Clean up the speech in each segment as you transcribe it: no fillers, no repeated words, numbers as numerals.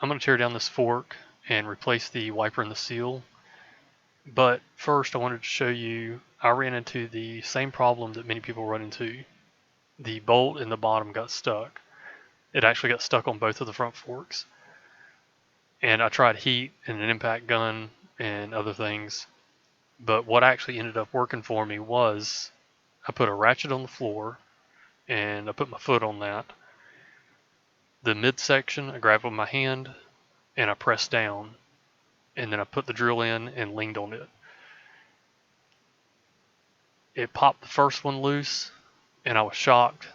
I'm going to tear down this fork and replace the wiper and the seal. But first I wanted to show you, I ran into the same problem that many people run into. The bolt in the bottom got stuck. It actually got stuck on both of the front forks. And I tried heat and an impact gun and other things. But what actually ended up working for me was I put a ratchet on the floor and I put my foot on that. The midsection I grabbed with my hand and I pressed down, and then I put the drill in and leaned on it. It popped the first one loose and I was shocked,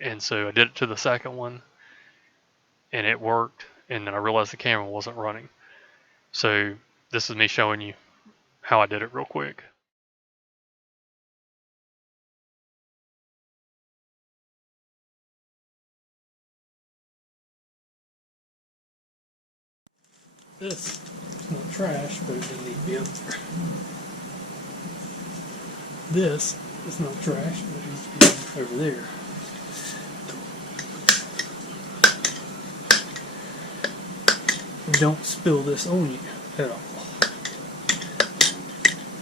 and so I did it to the second one and it worked, and then I realized the camera wasn't running. So this is me showing you how I did it real quick. This is not trash, but it didn't need to be up there. This is not trash, but it needs to be over there. Don't spill this on you at all.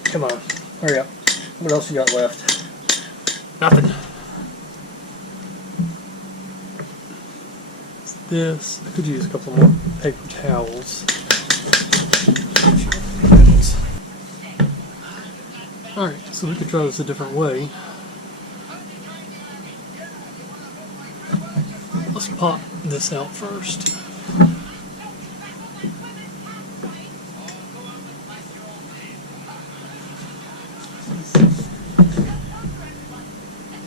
Come on, hurry up. What else you got left? Nothing. This, I could use a couple more paper towels. Alright, so we could try this a different way. Let's pop this out first.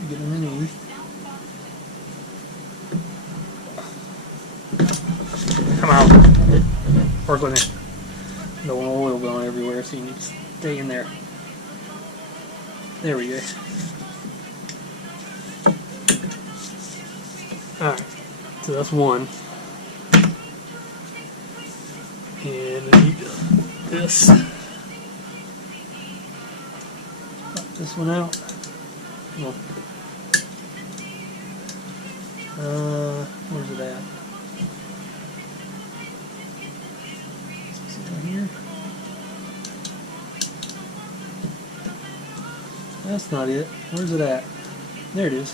Get underneath. Come on. Work with me. Don't want oil going everywhere, so you need to stay in there. There we go. Alright, so that's one. And I need this. Pop this one out. Come on. Where's it at? Is it right here? That's not it. Where's it at? There it is.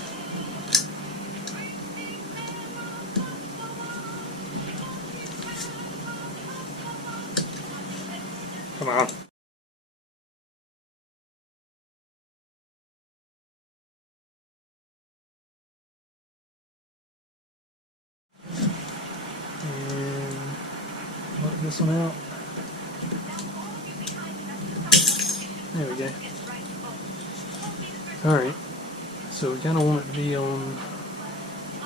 Come on. And work this one out. There we go. Alright, so we kind of want it to be on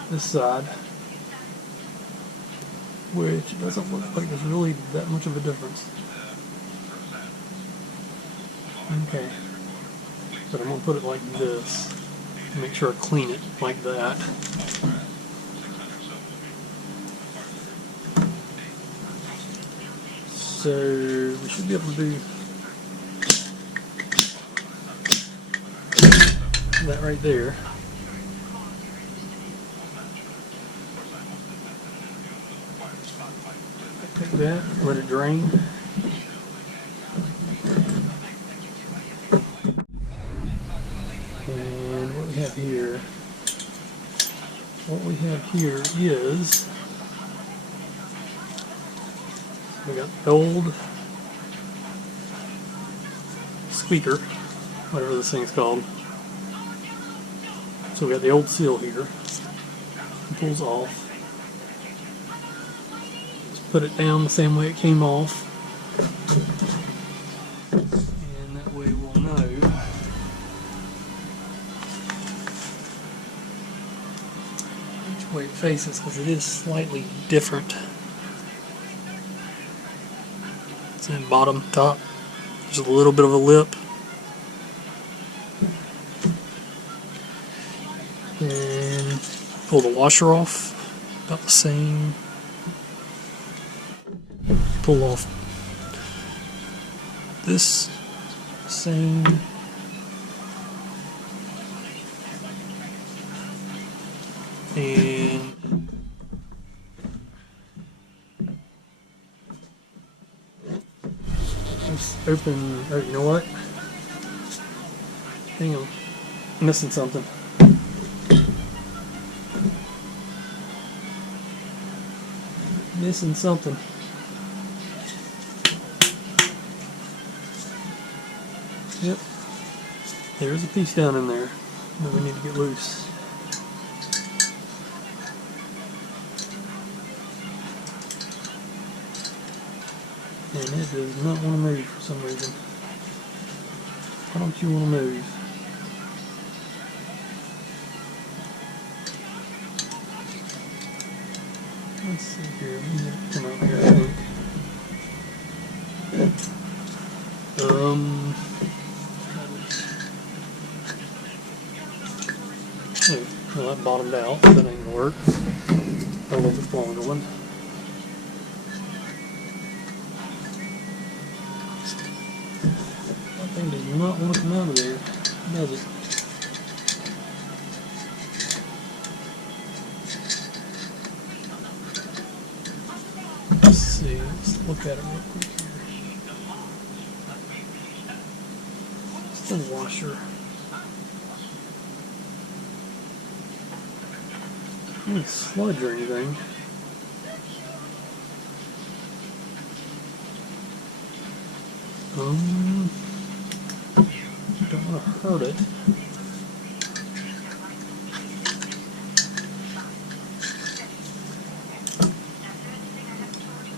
this side, which doesn't look like there's really that much of a difference. Okay, but I'm going to put it like this, make sure I clean it like that. So we should be able to do that right there. Take that, let it drain. And what we have here is, we got the old squeaker, whatever this thing's called. So we got the old seal here. It pulls off. Just put it down the same way it came off. And that way we'll know which way it faces, because it is slightly different. It's in bottom, top. There's a little bit of a lip. And pull the washer off, about the same. Pull off this same. And open. Oh, you know what? Hang on. Missing something. Missing something. Yep. There's a piece down in there that we need to get loose. And it does not want to move for some reason. Why don't you want to move? Let's see here. Let me get it to come out here, I think. Oh, well, that bottomed out. That ain't gonna work. A little bit longer one. That thing does not want to come out of there, does it? Let's see. Let's look at it real quick here. It's the washer. Any sludge or anything. Don't want to hurt it.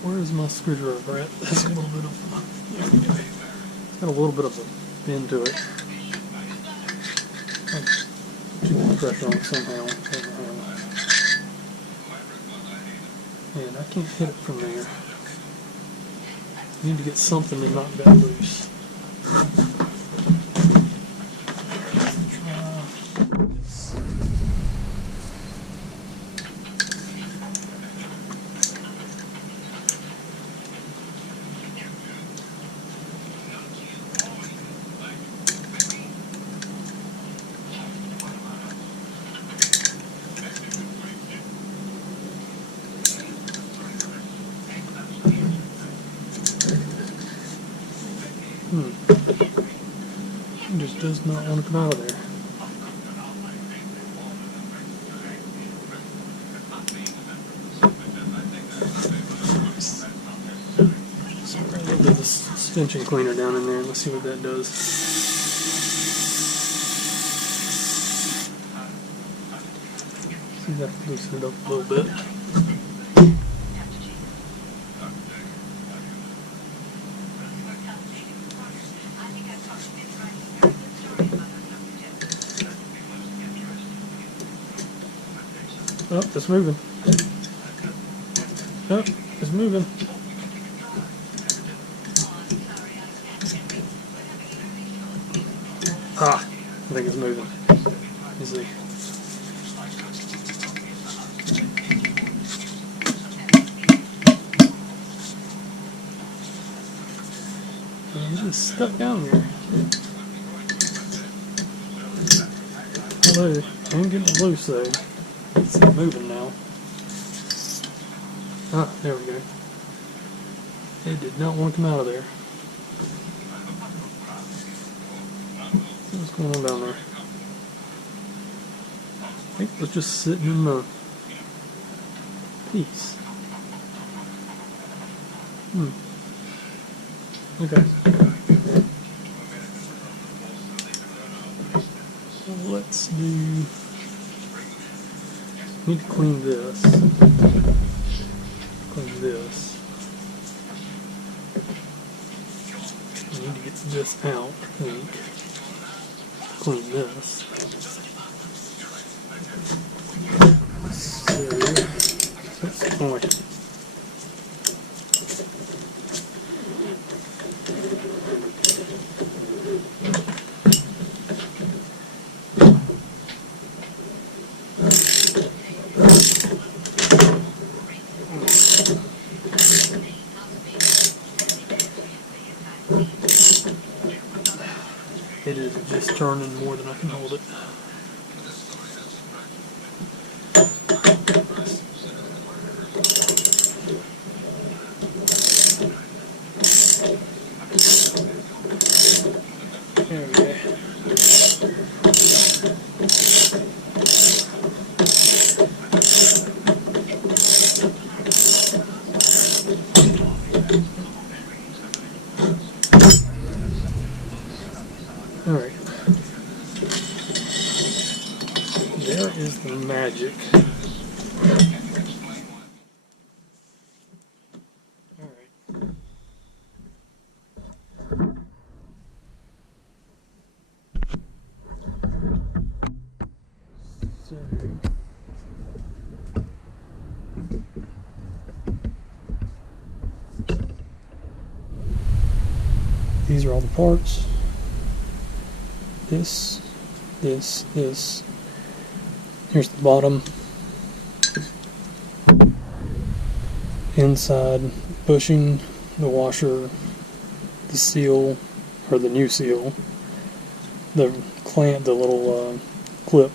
Where is my screwdriver at? That's a little bit of. There we go. It's got a little bit of a bend to it. Too much pressure on it somehow. And I can't hit it from there. I need to get something to knock that loose. It just does not want to come out of there. Spray a little bit of suspension cleaner down in there and let's see what that does. See if that loosen it up a little bit. Oh, it's moving. Oh, it's moving. Ah, I think it's moving. You see. It's just stuck down there. Although, I'm getting it loose though. It's moving now. Ah, there we go. It did not want to come out of there. What's going on down there? I think it was just sitting in the piece. Okay. So let's do. Need to clean this. Clean this. I need to get this out, I think. Clean this. So, that's fine. It is just turning more than I can hold it. magic. Alright. So these are all the parts. This. Here's the bottom. Inside bushing, the washer, the seal, or the new seal, the clamp, the little clip,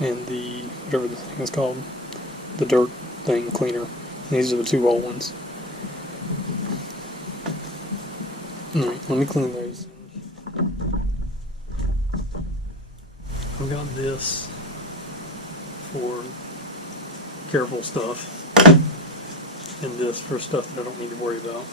and the, whatever the thing is called, the dirt thing cleaner. These are the 2 old ones. Alright, let me clean those. I've got this for careful stuff, and this for stuff that I don't need to worry about.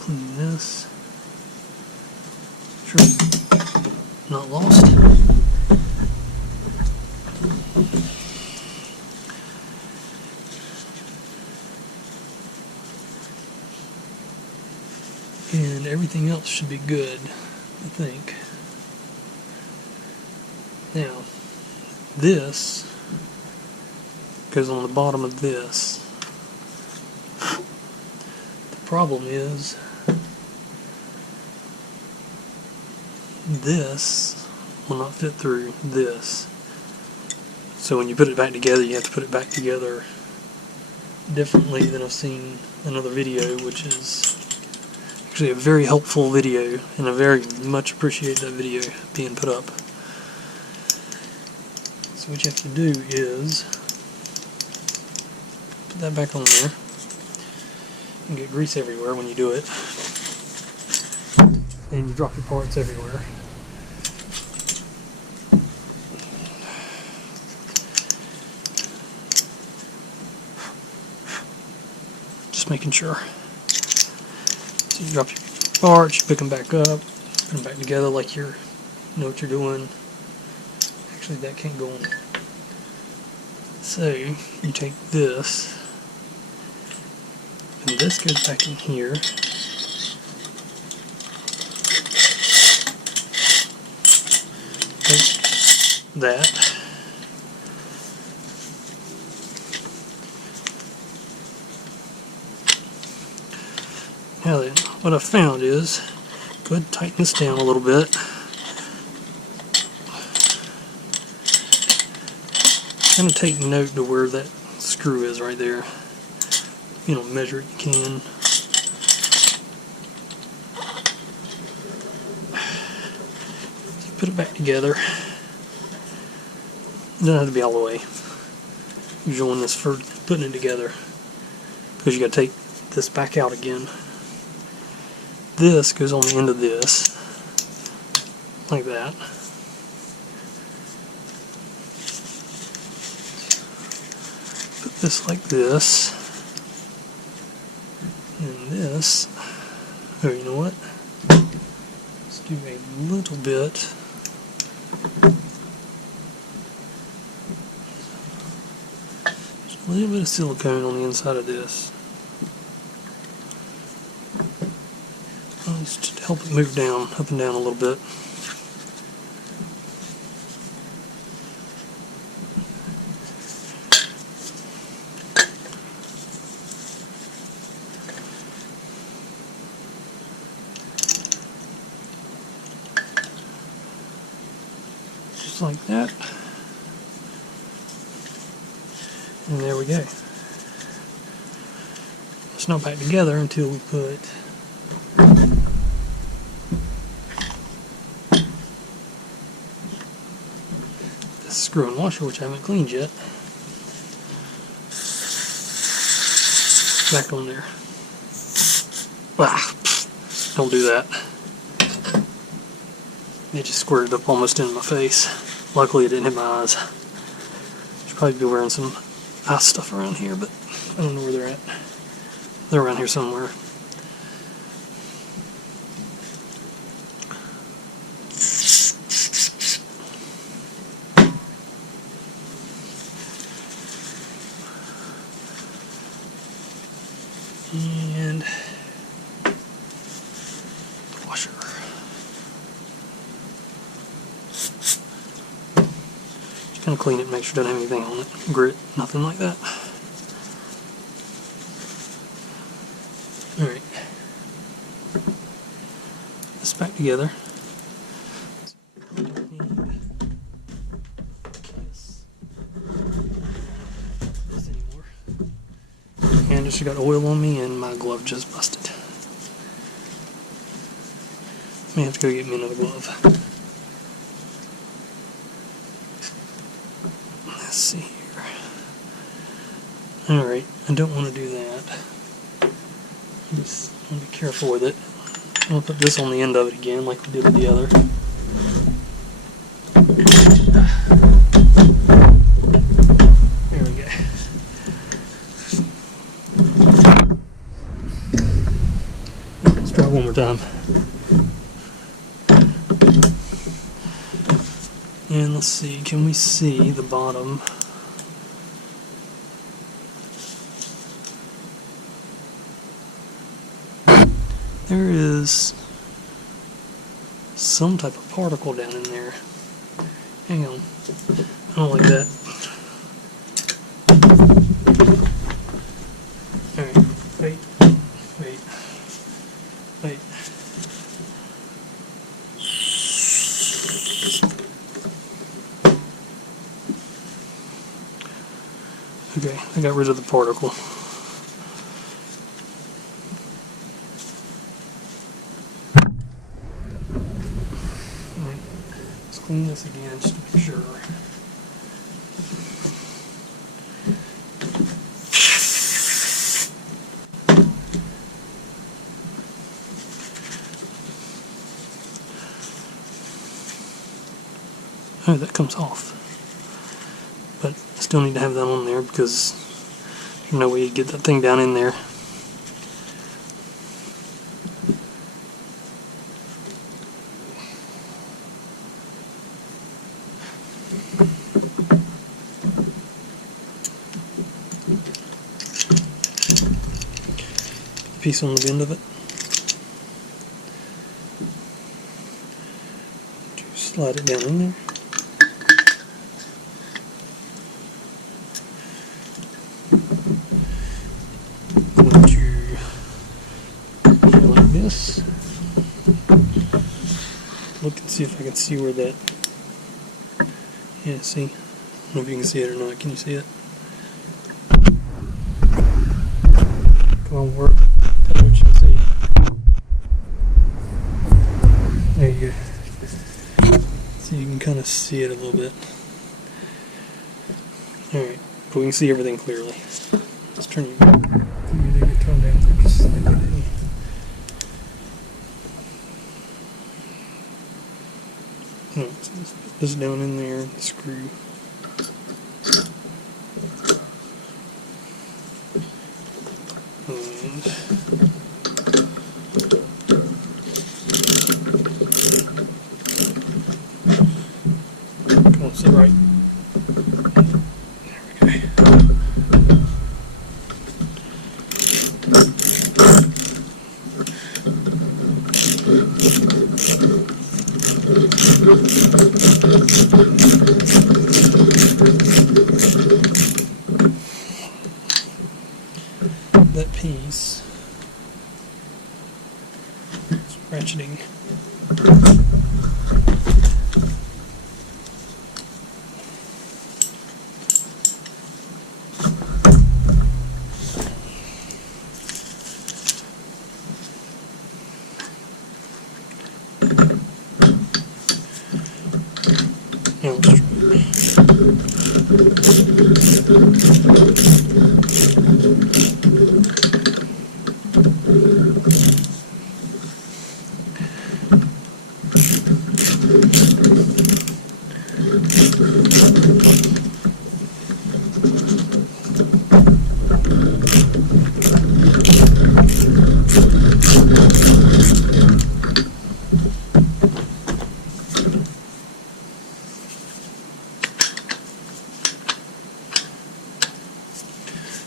Clean this. Sure it's not lost. And everything else should be good, I think. Now, this goes on the bottom of this. The problem is this will not fit through this. So when you put it back together, you have to put it back together differently than I've seen another video, which is actually a very helpful video, and I very much appreciate that video being put up. So what you have to do is put that back on there and get grease everywhere when you do it, and you drop your parts everywhere. just making sure. So you drop your parts, you pick them back up, put them back together like you know what you're doing. Actually, that can't go on. So you take this, and this goes back in here. Take that. Now then, what I found is, go ahead and tighten this down a little bit. Kind of take note to where that screw is right there. If you don't measure it, you can. Put it back together. It doesn't have to be all the way. You're doing this for putting it together, because you got to take this back out again. This goes on the end of this, like that. Put this like this, and this. Oh, you know what? Let's do a little bit. Just a little bit of silicone on the inside of this. Just to help it move down, up and down a little bit. Just like that. And there we go. It's not back together until we put this screw and washer, which I haven't cleaned yet, back on there. Ah, don't do that. It just squirted up almost in my face. Luckily it didn't hit my eyes. Should probably be wearing some eye stuff around here, but I don't know where they're at. They're around here somewhere. And washer. Just kind of clean it, make sure it doesn't have anything on it. Grit, nothing like that. Alright. This back together. We don't need this anymore. And just got oil on me and my glove just busted. May have to go get me another glove. Let's see here. Alright, I don't want to do that. Just want to be careful with it. I'm going to put this on the end of it again like we did with the other. There we go. Let's try it one more time. And let's see, can we see the bottom? There is some type of particle down in there. Hang on. I don't like that. Alright, wait. Okay, I got rid of the particle. Let's clean this again just to make sure. Oh, that comes off. But I still need to have that on there because there's no way you get that thing down in there. piece on the end of it. Slide it down in there. I'm going to go like this. Look and see if I can see where that. Yeah, see? I don't know if you can see it or not. Can you see it? Come on, work. Tell me what you can see. There you go. So you can kind of see it a little bit. Alright, but we can see everything clearly. Let's turn you. You need to turn down there just slightly. No, so let's put this down in there, the screw. And come on, sit right. There we go. That piece is ratcheting. Now let's try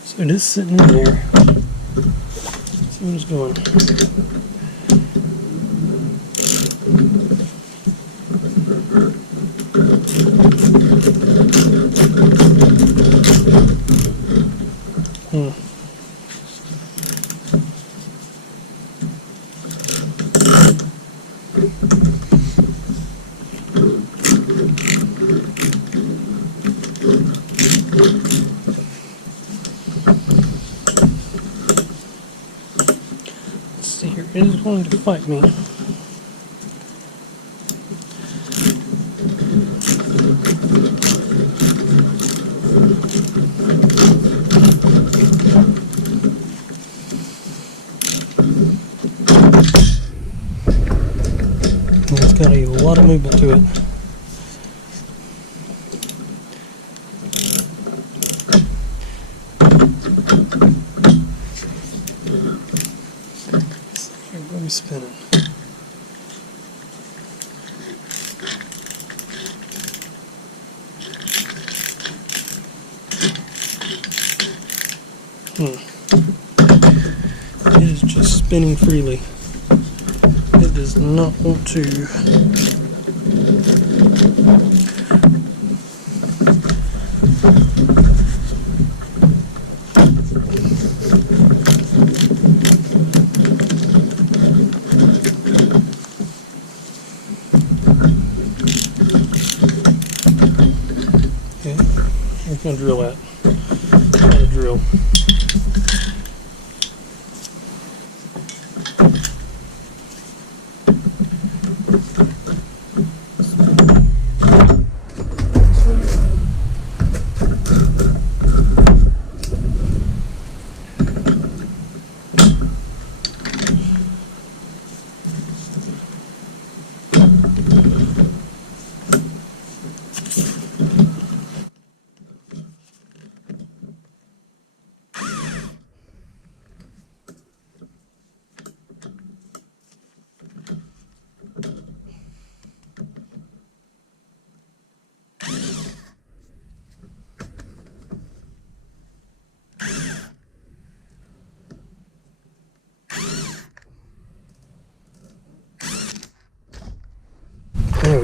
So it is sitting in there. Let's see what it's doing. It is going to fight me. And it's got a lot of movement to it. Let me spin it. It is just spinning freely. It does not want to. Okay, where's my drill at? Got a drill.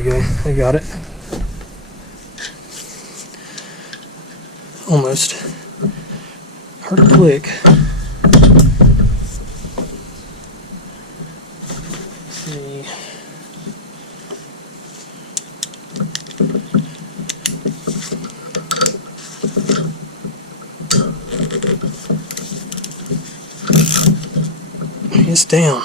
go. I got it. Almost. Heard a click. Let's see. It's down.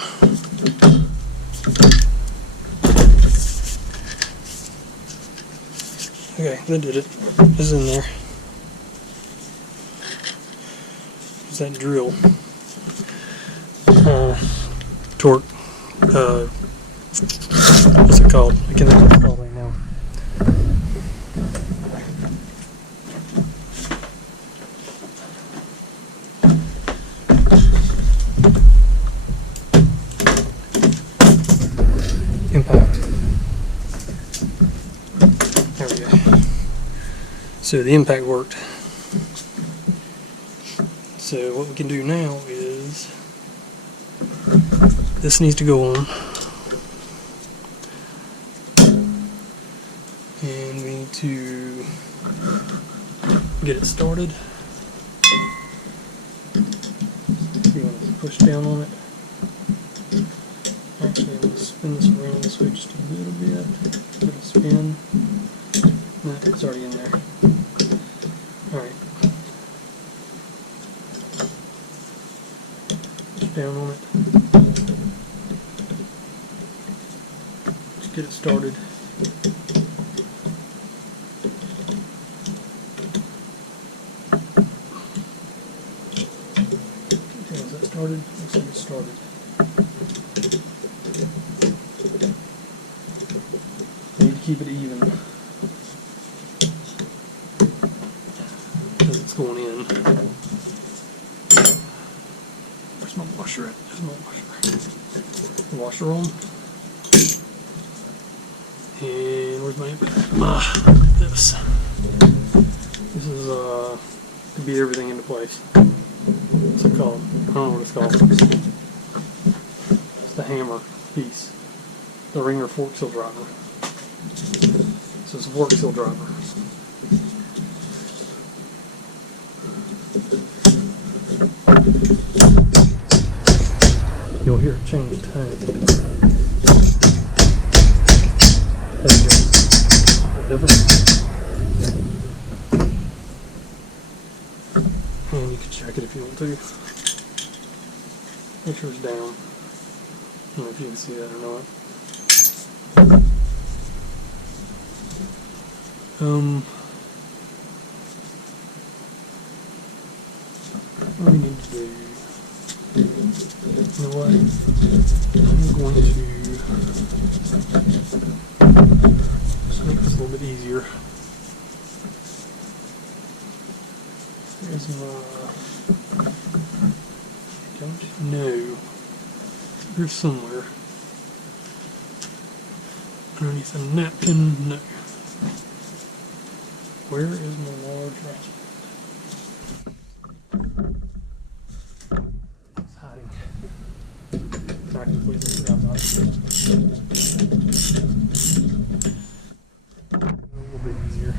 Okay, that did it. It's in there. It's that drill. Torque. What's it called? I can't think of what it's called right now. Impact. There we go. So the impact worked. So what we can do now is this needs to go on, and we need to get it started. You want to push down on it. Actually, I'm going to spin this around this way just a little bit. It'll spin. No, it's already in there. Alright. Push down on it. Just get it started. Okay, is that started? Looks like it's started. Keep it even because it's going in. Where's my washer at? There's my washer. The washer on. And where's my this? This is to beat everything into place. What's it called? I don't know what it's called. It's the hammer piece. The ringer fork seal driver. So it's a fork seal driver. You'll hear it change tone. There you go. Different. And you can check it if you want to. Make sure it's down. I don't know if you can see that or not. What we need to do, you know what, I'm going to just make this a little bit easier. There's my, I don't know, here's somewhere, underneath a napkin, no. Where is my large ratchet? It's hiding. I completely forgot about it. A little bit easier.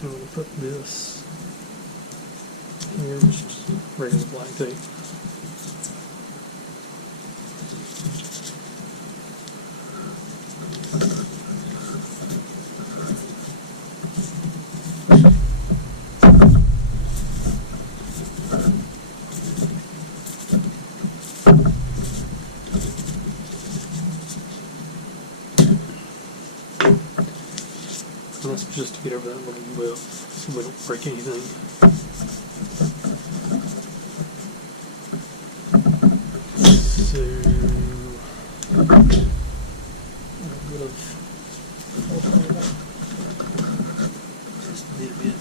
I'm going to put this here, just regular black tape. And that's just to get over that little lip so we don't break anything. So, a little bit of just a little bit.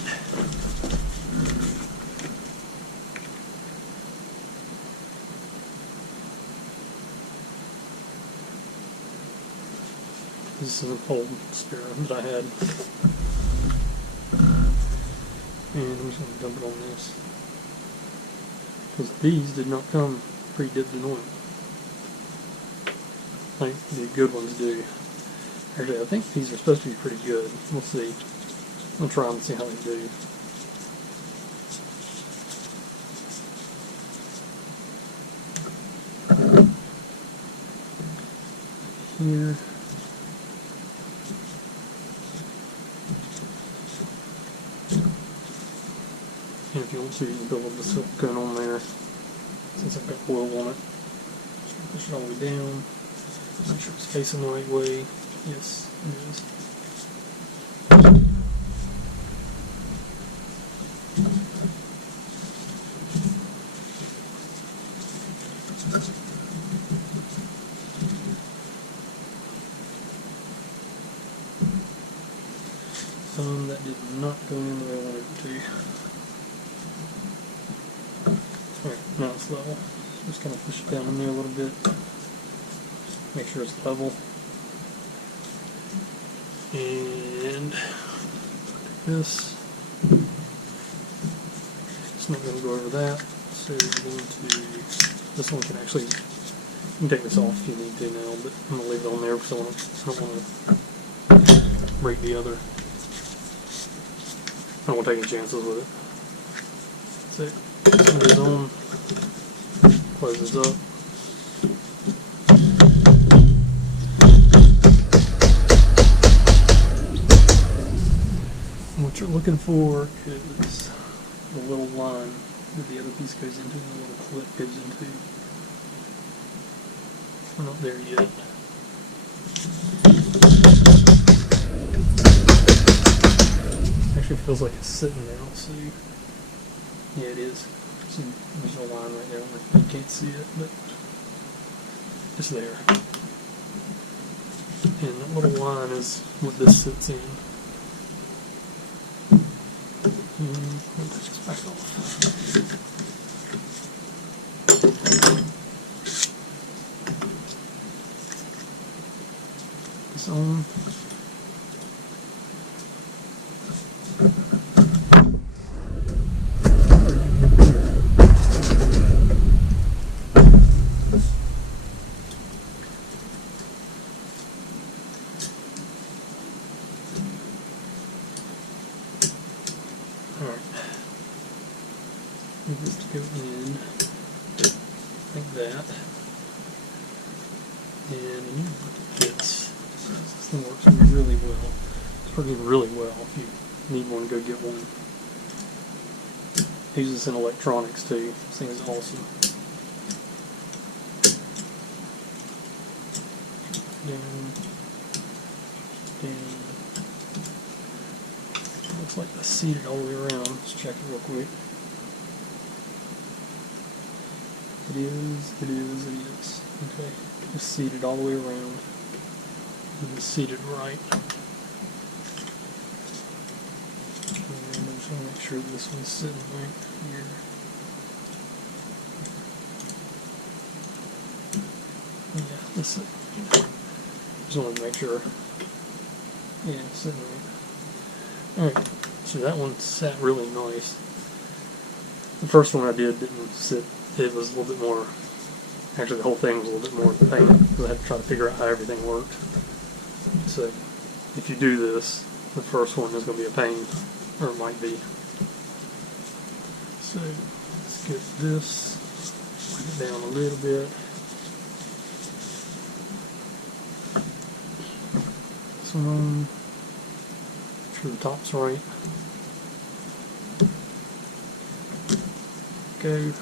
This is an old spare that I had. And I'm just going to dump it on this. Because these did not come pre-dipped in oil. Like the good ones do. Actually, I think these are supposed to be pretty good. We'll see. I'll try them and see how they do. Here. And if you want to, you can build a little silicone on there. Since I've got oil on it. Push it all the way down. Make sure it's facing the right way. Yes, it is. That did not go in the way I wanted it to. Alright, now it's level. Just kind of push it down in there a little bit. Make sure it's level. And this. It's not going to go over that. So we're going to. This one can actually. You can take this off if you need to now, but I'm going to leave it on there because I don't want to break the other. I don't want to take any chances with it. So, put this on, close this up. And what you're looking for is the little line that the other piece goes into, and the little clip goes into. We're not there yet. It feels like it's sitting there, so yeah, it is. See, there's a line right there. You can't see it, but it's there. And that little line is what this sits in. I'll touch this back off. It's on. Just go in like that, and you look at this. This thing works really well. It's working really well. If you need one, go get one. It uses this in electronics too. This thing is awesome. Down, down. It looks like that's seated all the way around. Let's check it real quick. It is. Okay, it's seated all the way around. It's seated right. And I'm just going to make sure this one's sitting right here. Yeah, that's it. Just wanted to make sure. Yeah, it's sitting right. Alright, so that one sat really nice. The first one I did didn't sit. It was a little bit more, actually the whole thing was a little bit more pain because I had to try to figure out how everything worked. So if you do this, the first one is going to be a pain, or it might be. So let's get this, wipe it down a little bit. This one on, make sure the top's right. Go.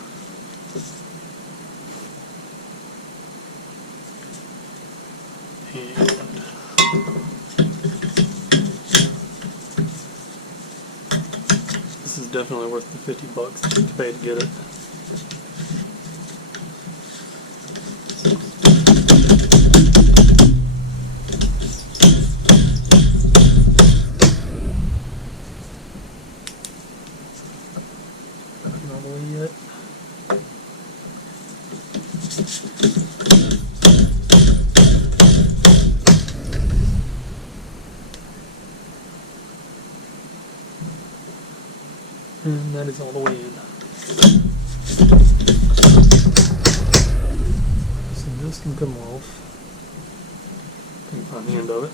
And this is definitely worth the $50 to pay to get it. Not all the way yet. And that is all the way in. So this can come off. You can find the end of it.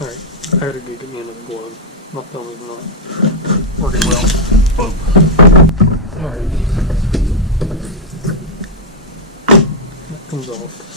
Alright, I gotta go get me another glove. My thumb is not working well. Whoa. Alright. That comes off.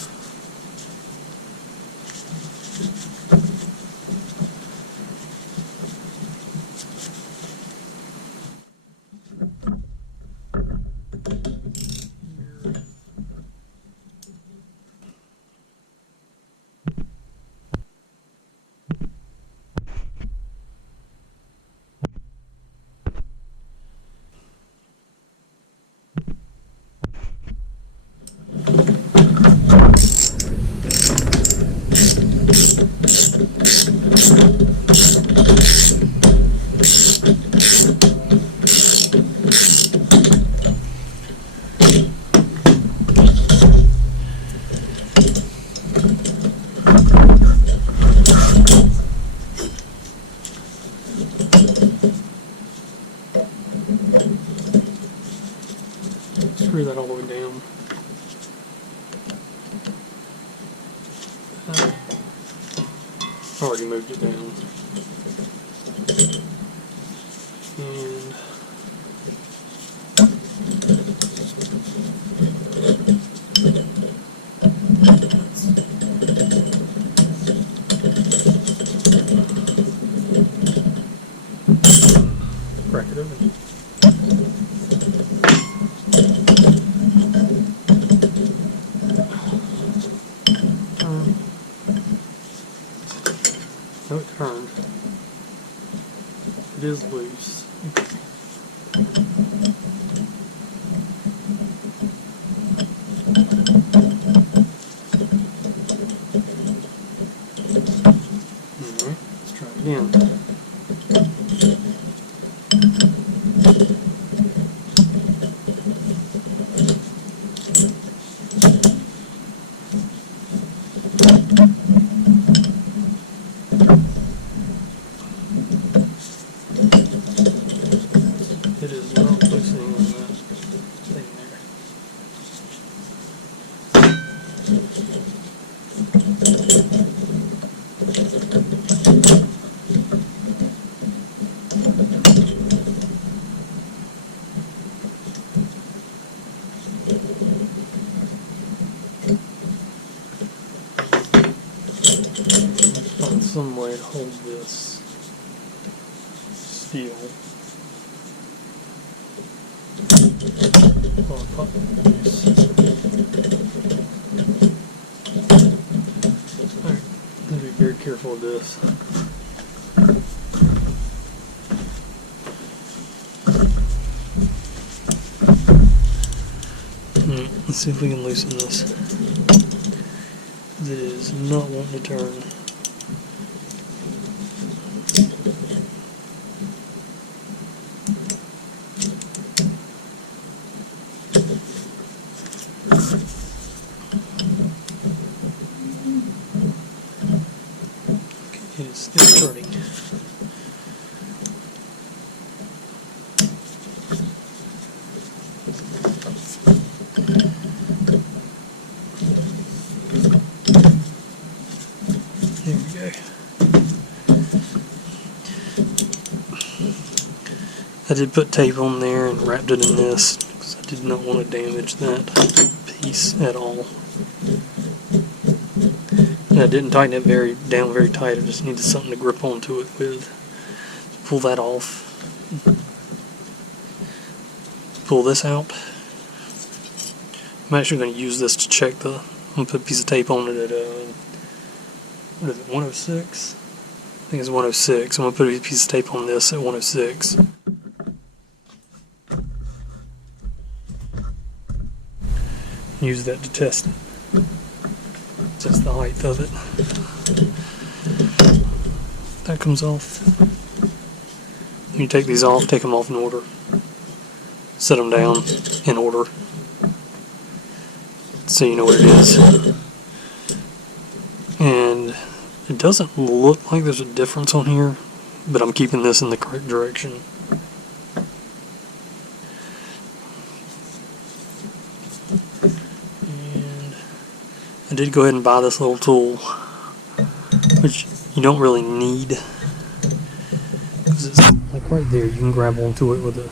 Screw that all the way down. Already moved it down. And crack it open. No, it turned. It is loose. Alright, let's try it again. It is not loosening on that thing there. Find some way to hold this steel. Alright, I'm gonna be very careful of this. Let's see if we can loosen this. It is not wanting to turn. It is still turning. There we go. I did put tape on there and wrapped it in this because I did not want to damage that piece at all. And I didn't tighten it down very tight. I just needed something to grip onto it with. Pull that off. Pull this out. I'm actually going to use this to check the. I'm going to put a piece of tape on it at what is it, 106? I think it's 106. I'm going to put a piece of tape on this at 106. Use that to test it. Test the height of it. That comes off. When you take these off, take them off in order. set them down in order so you know what it is. And it doesn't look like there's a difference on here, but I'm keeping this in the correct direction. And I did go ahead and buy this little tool, which you don't really need, because it's like right there. You can grab onto it with a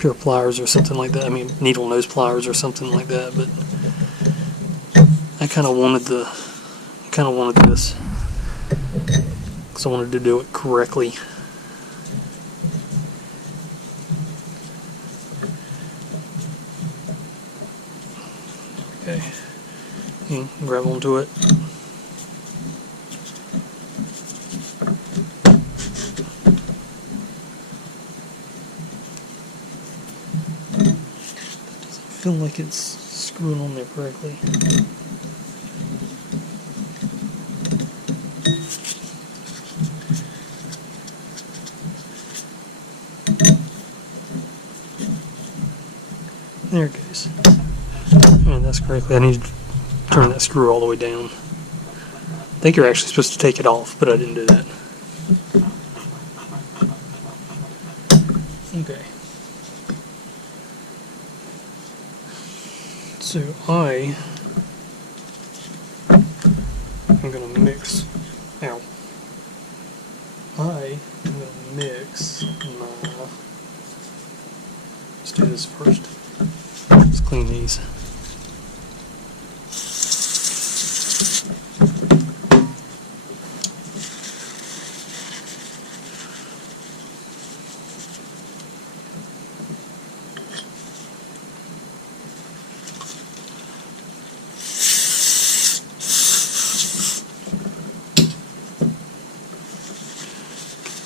pair of pliers or something like that. I mean, needle nose pliers or something like that. But I kind of wanted this because I wanted to do it correctly. Okay, you can grab onto it. Feel like it's screwing on there correctly. There it goes. And that's correctly. I need to turn that screw all the way down. I think you're actually supposed to take it off, but I didn't do that. Okay. So I am going to mix, let's do this first. Let's clean these.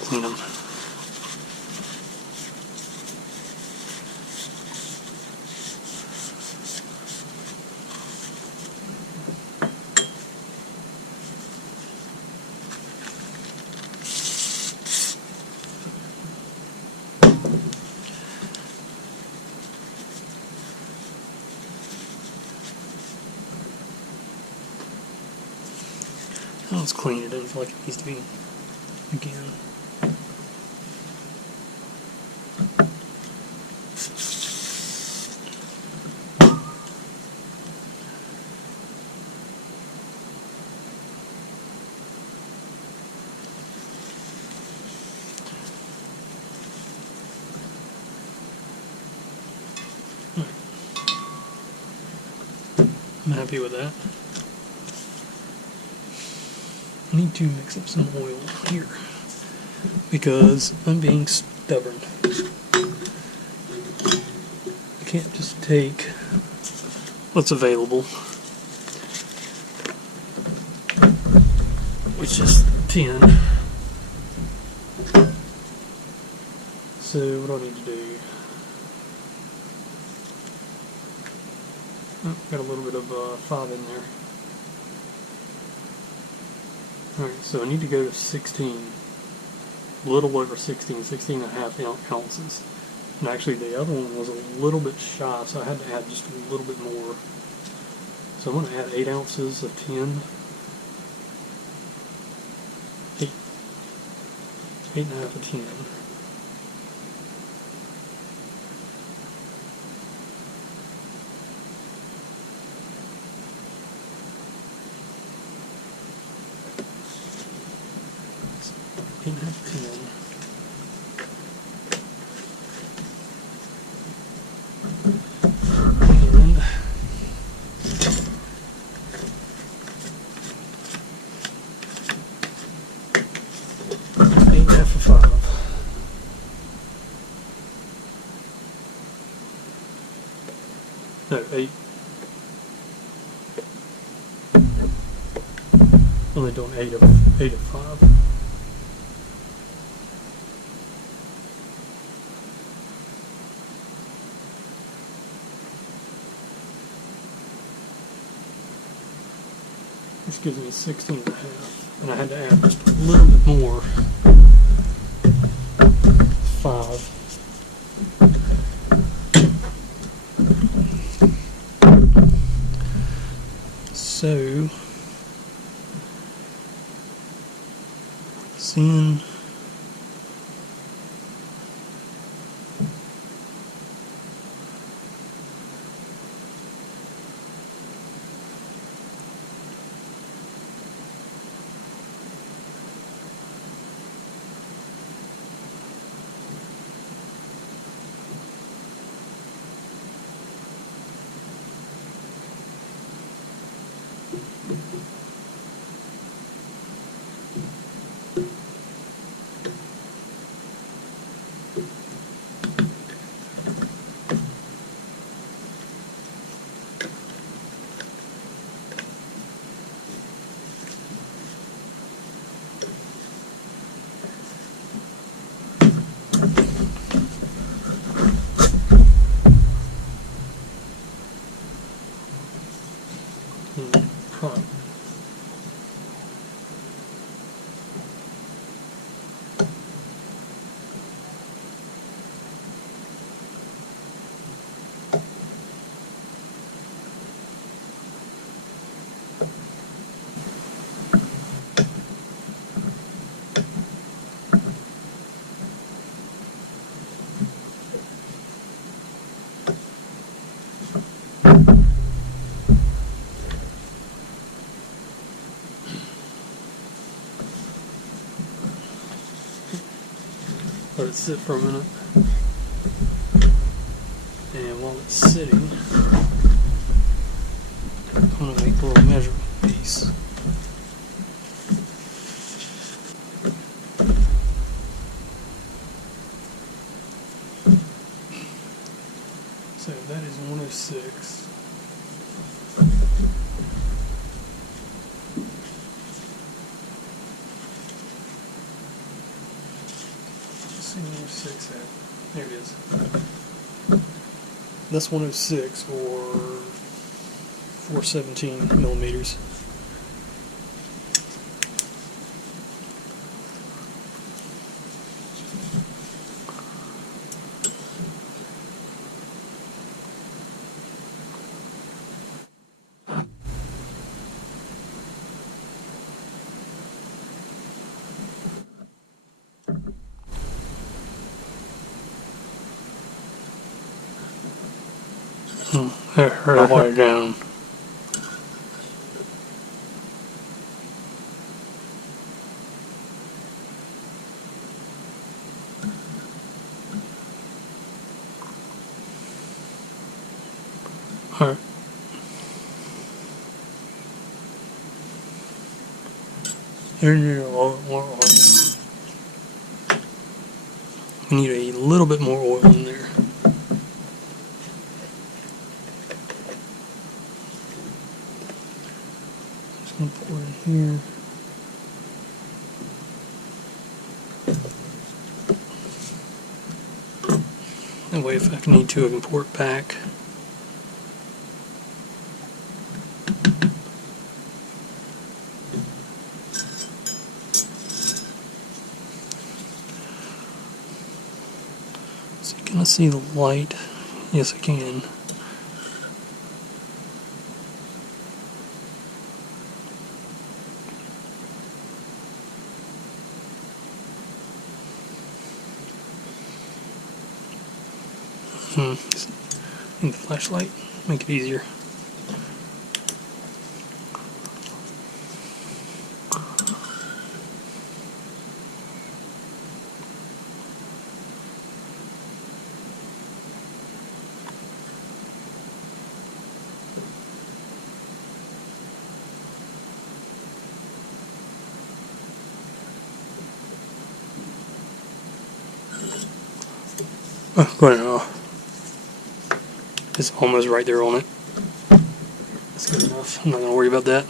Clean them. Now let's clean it. It doesn't feel like it needs to be again. I'm happy with that. I need to mix up some oil here because I'm being stubborn. I can't just take what's available, which is tin. So what do I need to do? Oh, got a little bit of 5 in there. Alright, so I need to go to 16, a little over 16, 16 and a half ounces. And actually the other one was a little bit shy, so I had to add just a little bit more. So I'm going to add 8 ounces of tin. 8.5 of tin. No, 8. Only doing 8 of 5. This gives me 16 and a half, and I had to add just a little bit more. 5. So, seeing prime. Let it sit for a minute, and while it's sitting, I'm going to make a little measurement piece. So that is 106. There it is. That's 106 or 417 millimeters. I'll hold it down. Alright. There's your oil. We need a little bit more oil in there. Just going to pour it in here. That way, if I need to, I can pour it back. So, can I see the light? Yes, I can. In the flashlight, make it easier. Oh, go ahead now. It's almost right there on it. That's good enough. I'm not going to worry about that.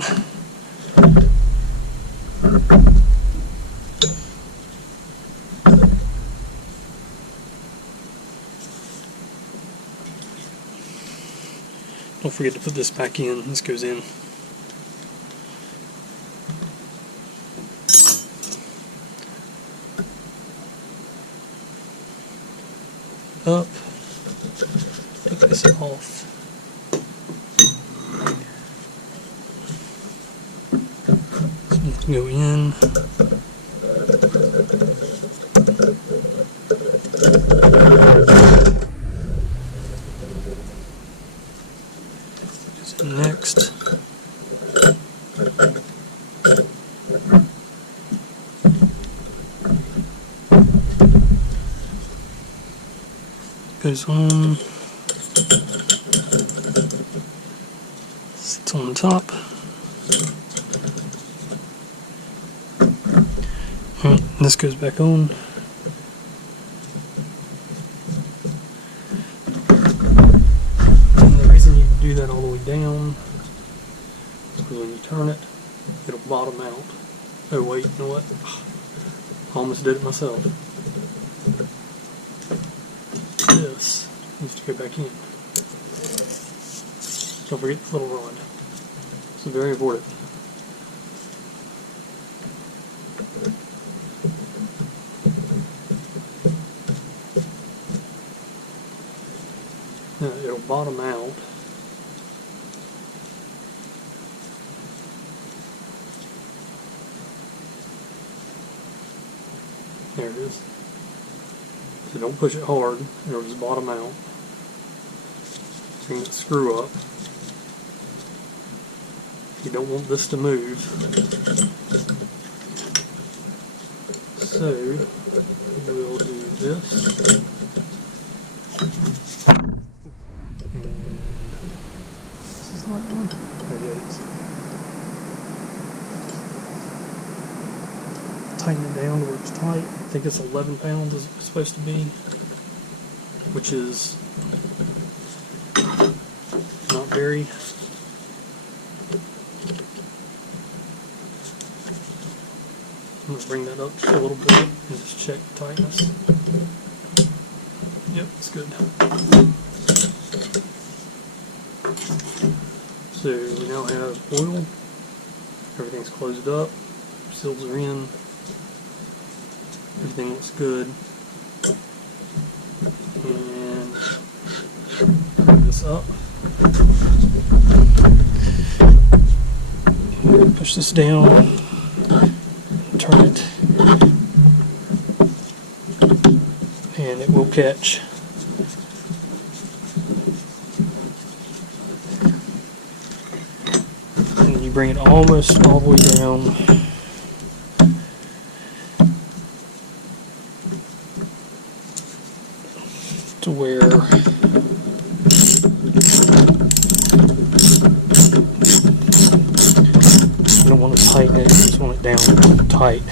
Don't forget to put this back in. This goes in. Up. Take this off. go in. Next. Goes on. Sits on the top. Alright, this goes back on. And the reason you do that all the way down is because when you turn it, it'll bottom out. Oh wait, you know what? I almost did it myself. This needs to go back in. Don't forget the little rod. It's very important. Now it'll bottom out. There it is. So don't push it hard, it'll just bottom out. Bring that screw up. You don't want this to move. So we'll do this. This is the right one. There it is. Tighten it down to where it's tight. I think it's 11 pounds is it's supposed to be, which is not very. I'm going to bring that up just a little bit and just check the tightness. Yep, it's good. So we now have oil. Everything's closed up. Seals are in. Everything looks good. And bring this up. Push this down. Turn it. And it will catch. And you bring it almost all the way down. To where you don't want to tighten it, you just want it down tight.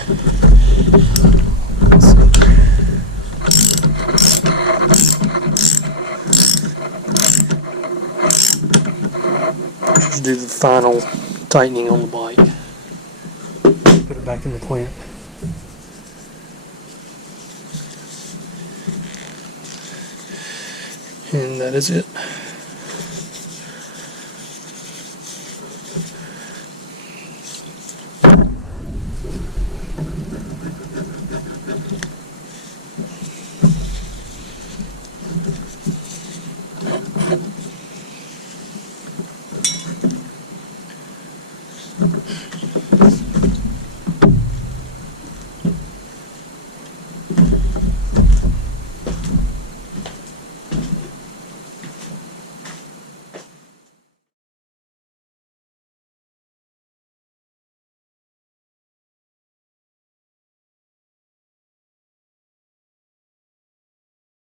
Just do the final tightening on the bike. Put it back in the clamp. And that is it.